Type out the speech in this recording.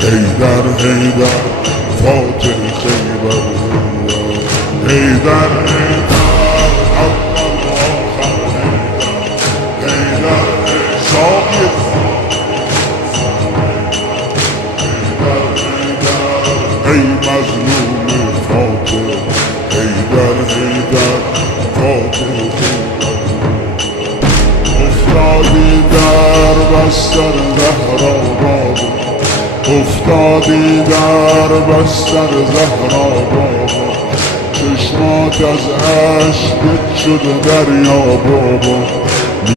حیدر حیدر فاتح خیبر، حیدر حیدر اول و آخر، حیدر شاید، حیدر حیدر ای مظلوم فاتح، حیدر حیدر فاتح خیبر. افتادی در بستر زهرا بابا، افتادی در بستر زهرا بابا، چشمات از اشک شده دریا بابا،